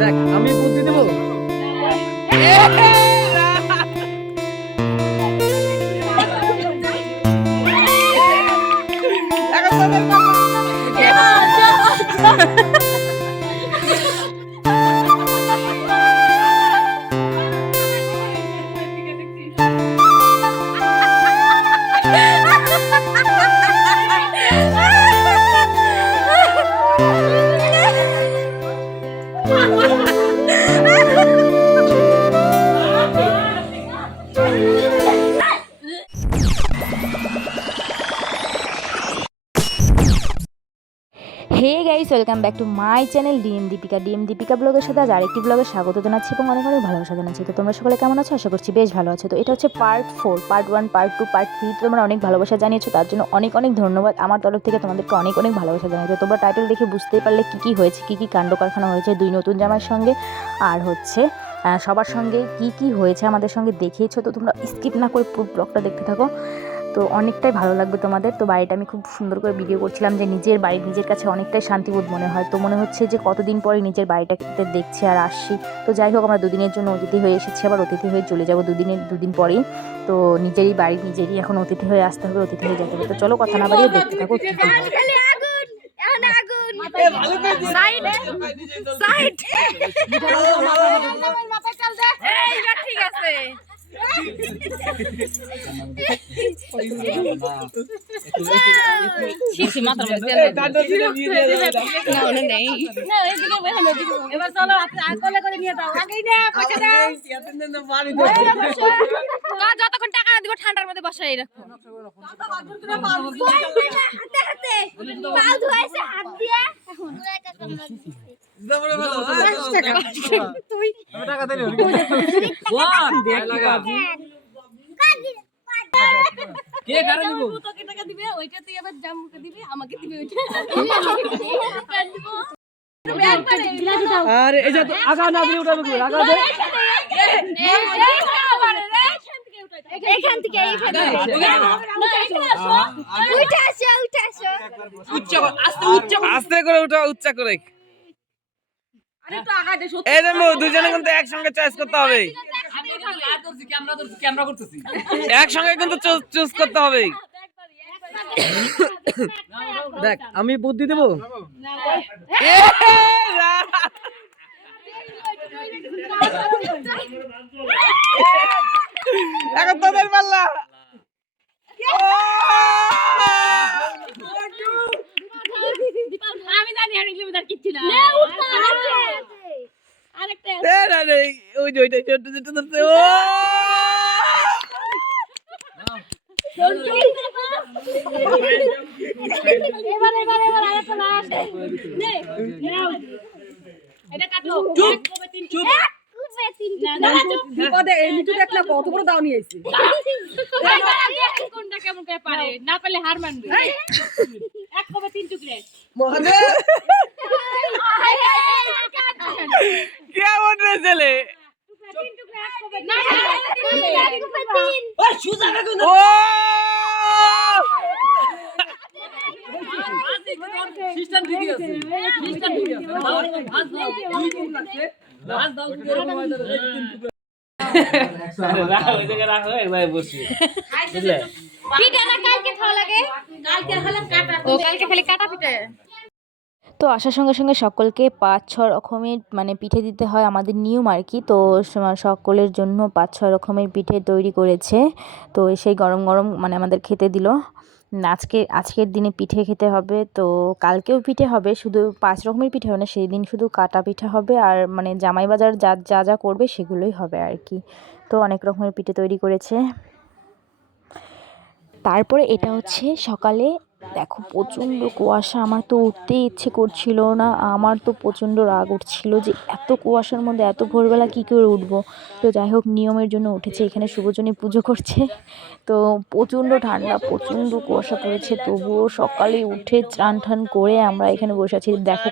দেখ আমি বুদ্ধি দেবো? Welcome back to my channel DM Deepika DM Deepika ব্লগের সাথে আজ আরেকটি ব্লগে স্বাগত জানাচ্ছি এবং অনেক অনেক ভালোবাসা জানাচ্ছি। তো তোমরা সকলে কেমন আছো? আশা করছি বেশ ভালো আছো। তো এটা হচ্ছে part four part one part two part three তোমরা অনেক ভালোবাসা জানিয়েছো, তার জন্য অনেক অনেক ধন্যবাদ। আমার তরফ থেকে তোমাদেরকে অনেক অনেক ভালোবাসা জানিয়েছো তোমরা টাইটেল দেখে বুঝতেই পারলে কী কী হয়েছে, কী কী কাণ্ড কারখানা হয়েছে দুই নতুন জামার সঙ্গে। আর হচ্ছে সবার সঙ্গে কি কি হয়েছে আমাদের সঙ্গে দেখিয়েছো। তো তোমরা স্কিপ না করে পুরো ব্লগটা দেখতে থাকো। তো অনেকটাই ভালো লাগবে তোমাদের। তো বাড়িটা আমি খুব সুন্দর করে ভিডিও করছিলাম যে নিজের বাড়ি নিজের কাছে অনেকটাই শান্তিবোধ মনে হয়। তো মনে হচ্ছে যে কতদিন পরে নিজের বাড়িটাকে দেখছি আর আসছি। তো যাই হোক আমরা দুদিনের জন্য অতিথি হয়ে এসেছি আবার অতিথি হয়ে চলে যাব দুদিনের দুদিন পরেই। তো নিজেরই বাড়ি নিজেরই এখন অতিথি হয়ে আসতে হবে অতিথি হয়ে যেতে হবে। তো চলো কথা না বাড়িয়ে দেখতে থাকো ঠিক আছে। যতক্ষণ টাকা না দিব ঠান্ডার মধ্যে বসাই রাখো হাতে তুই কে কারে দিব তোকে টাকা দিবে ওইটা তুই আবার জামুকে দিবি আমাকে দিবি ওইটা। আরে এই যে আগা না উঠাবে আগা দে। এখান থেকে এখান থেকে। উঠে আসো উঠে আসো। উচ্চ আস্তে উচ্চ আস্তে করে উঠা উচ্চ করে। দুজনে কিন্তু একসঙ্গে চয়েস করতে হবে। একসঙ্গে কিন্তু চুজ করতে হবে। দেখ আমি বুদ্ধি দেবো? এখন তোদের পাল্লা। আমি জানি আর কিচ্ছু না। আরেকটা ওই যে ওইটা ছোট্ট ছোট্ট ধরছে ও এবার এবার এবার আরেকটা লাস্ট নে নাও এটা কাটো চুপ চুপ উঠবে তিনটে না না চুপ বিপদে এই মিটু দেখলে কত বড় দাও নিয়ে এসেছি এবার আমি দেখি কোনটা কেমন করে পারে না পারলে হার মানবে এক কবে তিন টুকরে মহাদেব কাটা ও কালকে খালি কাটা পিঠে। তো আসার সঙ্গে সঙ্গে সকলকে পাঁচ ছ রকমের মানে পিঠে দিতে হয় আমাদের নিয়ম আর কি। তো সকলের জন্য পাঁচ ছ রকমের পিঠে তৈরি করেছে। তো সেই গরম গরম মানে আমাদের খেতে দিল। আজকে, আজকের দিনে পিঠে খেতে হবে। তো কালকেও পিঠে হবে। শুধু পাঁচ রকমের পিঠে হবে না সেই দিন শুধু কাটা পিঠা হবে আর মানে জামাই বাজার যা যা যা করবে সেগুলোই হবে আর কি। তো অনেক রকমের পিঠে তৈরি করেছে। তারপরে এটা হচ্ছে সকালে দেখো, প্রচণ্ড কুয়াশা। আমার তো উঠতেই ইচ্ছে করছিল না। আমার তো প্রচণ্ড রাগ উঠছিল যে এত কুয়াশার মধ্যে, এত ভোরবেলা কী করে উঠবো? তো যাই হোক, নিয়মের জন্য উঠেছে। এখানে শুভজনী পুজো করছে। তো প্রচণ্ড ঠান্ডা, প্রচণ্ড কুয়াশা পড়েছে। তবুও সকালে উঠে চান টান করে আমরা এখানে বসে আছি। দেখো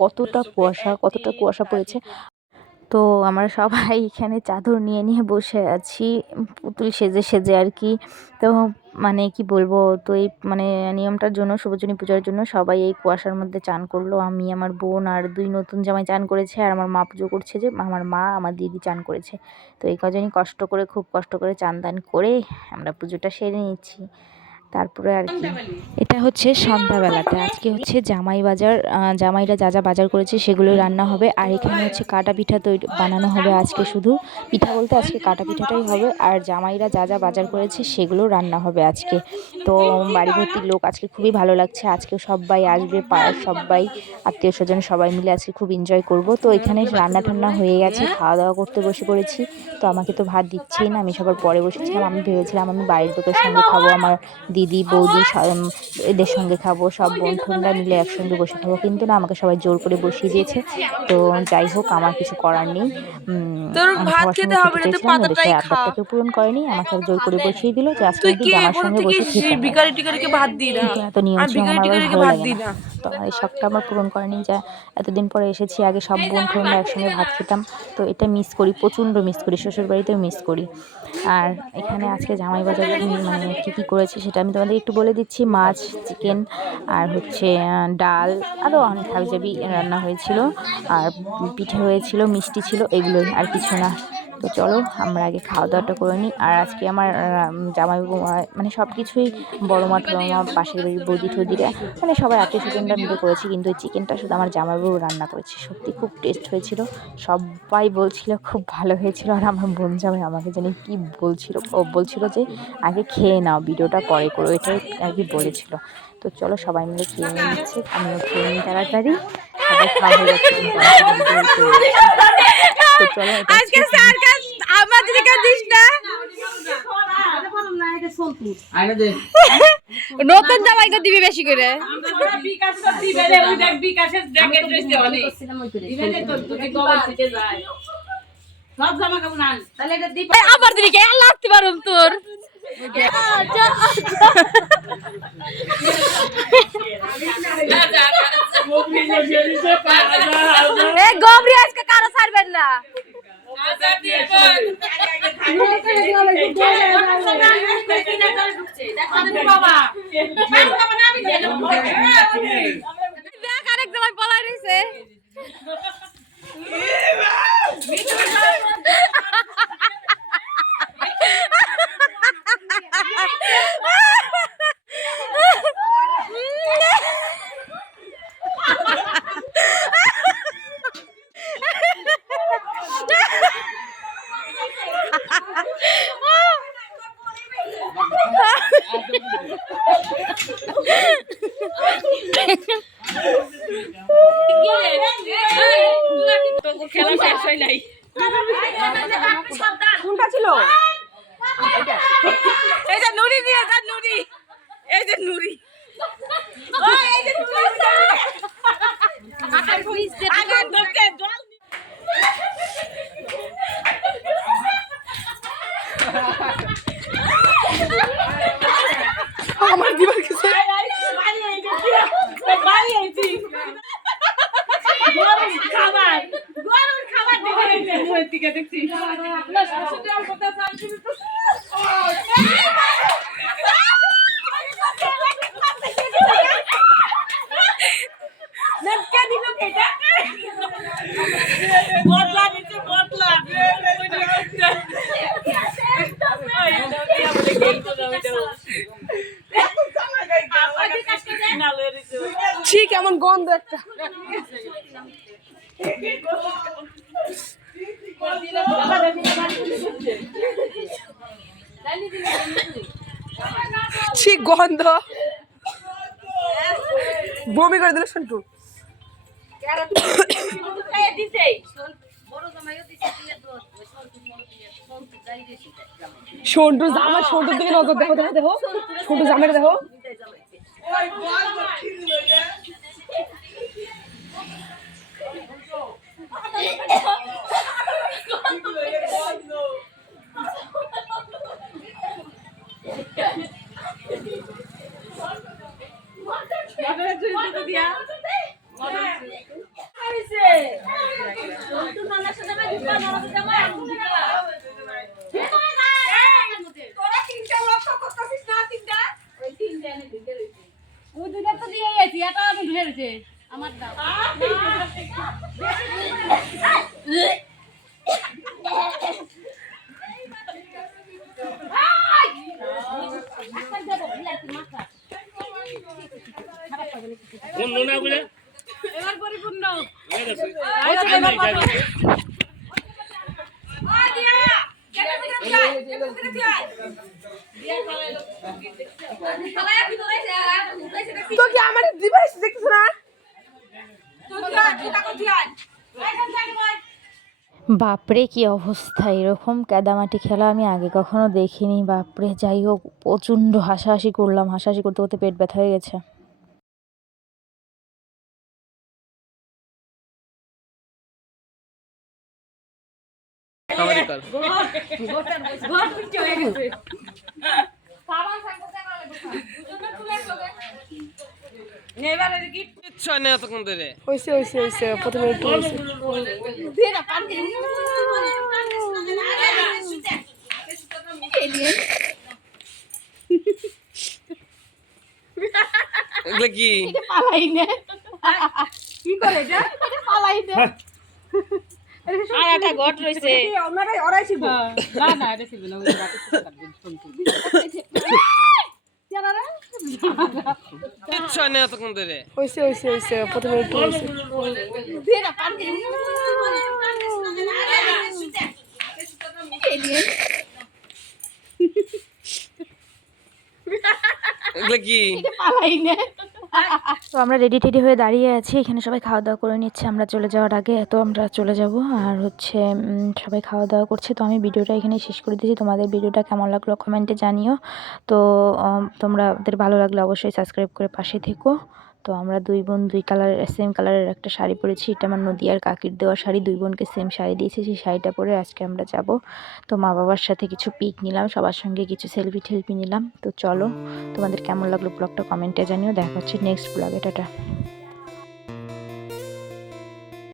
কতটা কুয়াশা কতটা কুয়াশা পড়েছে। তো আমরা সবাই এখানে চাদর নিয়ে নিয়ে বসে আছি। পুতুল সেজে সেজে আর কি। তো মানে কি বলব, তো এই মানে নিয়মটার জন্য, শুভজনী পূজার জন্য সবাই এই কুয়াশার মধ্যে চান করল। আমি, আমার বোন আর দুই নতুন জামাই চান করেছে আর আমার মা পুজো করছে যে, আমার মা, আমার দিদি চান করেছে। তো এই কজনই কষ্ট করে, খুব কষ্ট করে চান দান করে আমরা পুজোটা সেরে নিচ্ছি তারপরে আর কি। এটা হচ্ছে সন্ধ্যাবেলাতে। আজকে হচ্ছে জামাই বাজার জামাইরা যা যা বাজার করেছে সেগুলোই রান্না হবে। আর এখানে হচ্ছে কাটা পিঠা তৈরি বানানো হবে আজকে শুধু। পিঠা বলতে আজকে কাটা পিঠাটাই হবে। আর জামাইরা যা যা বাজার করেছে সেগুলো রান্না হবে আজকে। তো বাড়ি ভর্তি লোক আজকে খুবই ভালো লাগছে। আজকে সবাই আসবে পাড়ার সবাই আত্মীয় স্বজন সবাই মিলে আজকে খুব এনজয় করব। তো এখানে রান্না টান্না হয়ে গেছে। খাওয়া দাওয়া করতে বসে পড়েছি। তো আমাকে তো ভাত দিচ্ছেই না আমি সবার পরে বসেছিলাম আমি ভেবেছিলাম আমি বাড়ির লোকের সঙ্গে খাব আমার দিদি বৌদি এদের সঙ্গে খাব সব বন্ধুরা মিলে একসঙ্গে বসে খাব কিন্তু না আমাকে সবাই জোর করে বসিয়ে দিয়েছে। তো যাই হোক আমার কিছু করার নেই। আবদারটাকে পূরণ করেনি আমাকে জোর করে বসিয়ে দিল যে আজকে কোথা সঙ্গে বসে? খেতে এত নিয়ম আমার ভালো লাগে না। আমার এই শখটা আমার পূরণ করেনি যা এতদিন পরে এসেছি, আগে সব বন্ধু আমরা একসঙ্গে ভাত খেতাম। তো এটা মিস করি, প্রচণ্ড মিস করি শ্বশুর বাড়িতেও মিস করি। আর এখানে আজকে জামাই বাজারে মানে কী কী করেছে সেটা আমি তোমাদের একটু বলে দিচ্ছি। মাছ চিকেন আর হচ্ছে ডাল, আরও অনেক হাবিজাবি রান্না হয়েছিল। আর পিঠে হয়েছিল, মিষ্টি ছিল, এগুলোই আর কিছু না। তো চলো, আমরা আগে খাওয়া দাওয়াটা করে নিই। আর আজকে আমার জামাই মানে সব কিছুই বড় মা ঠোড়ো মা, পাশের বাড়ির বৌদি, ঠৌদিরা মানে সবাই আত্মীয় স্বজনরা মিলে করেছি। কিন্তু ওই চিকেনটা শুধু আমার জামাইবাবু রান্না করেছে। সত্যি খুব টেস্ট হয়েছিল। সবাই বলছিল খুব ভালো হয়েছিল। আর আমার বোন জামাই আমাকে জানি কি বলছিল। ও বলছিল যে, আগে খেয়ে নাও, ভিডিওটা পরে করো। এটাই আর কি বলেছিল। তো চলো সবাই মিলে খেয়ে নিচ্ছে। আমিও খেয়ে নিই তাড়াতাড়ি। সবাই খাওয়া হয়ে যাচ্ছে। তো চলো এটা দিস না। নতুন জামাইকে দিবি বেশি করে। সব জামা কাপড় আন তাহলে এটা দিই আমার দিকে আল্লাহ আসতে পারুম তোর। এ গবরি আজকে কারও ছাড়বেন না। দেখ আরেক জামাই পলাই রয়েছে খেলা কোনটা ছিল? এই যে নুরি দিয়ে যা নুরি। এই যে নুরি। আমার দিবার কিছু গরুর খাবার গরুর খাবার দেখে মুখের দিকে দেখছি বদলা নিচে বদলা ছি কেমন গন্ধ একটা। ছি গন্ধ। বমি করে দিল সন্টু। সন্টু জামা সন্টুর দিকে নজর দেখো দেখো দেখো। সন্টু জামাটা দেখো। দিয়া আমার দাও। এবার পরিপূর্ণ। তো কি আমার ডিভাইস দেখছ না তুই দিয়া তুই তাকে দিয়া বাপরে কি অবস্থা এরকম কাদামাটি খেলা আমি আগে কখনো দেখিনি বাপরে যাই হোক প্রচণ্ড হাসাহাসি করলাম হাসাহাসি করতে করতে পেট ব্যথা হয়ে গেছে হইছে হইছে হইছে প্রথমে একটু হইছে। এগুলো কি? পালাই নে কি করে এটা? পালাই নে আর একটা ঘট রয়েছে ওনারাই ওরাই ছিল। না না এটা ছিল না না এতক্ষণ ধরে। হইছে হইছে হইছে প্রথমে একটু হইছে। এগুলো কি? পালাই নে তো আমরা রেডি টেডি হয়ে দাঁড়িয়ে আছি। এখানে সবাই খাওয়া দাওয়া করে নিচ্ছে। আমরা চলে যাওয়ার আগে তো আমরা চলে যাব। আর হচ্ছে সবাই খাওয়া দাওয়া করছে। তো আমি ভিডিওটা এখানে শেষ করে দিচ্ছি তোমাদের ভিডিওটা কেমন লাগল কমেন্টে জানিও। তো তোমরা তোমাদের ভালো লাগলে অবশ্যই সাবস্ক্রাইব করে পাশে থেকো। তো আমরা দুই বোন, দুই কালারের সেম কালারের একটা শাড়ি পরেছি। এটা আমার নদীয়ার কাকির দেওয়া শাড়ি। দুই বোনকে সেম শাড়ি দিয়েছি। সেই শাড়িটা পরে আজকে আমরা যাব। তো মা বাবার সাথে কিছু পিক নিলাম, সবার সঙ্গে কিছু সেলফি ঠেলফি নিলাম। তো চলো, তোমাদের কেমন লাগল ব্লগটা কমেন্টে জানিও। দেখা হচ্ছে নেক্সট ব্লগ টাটা।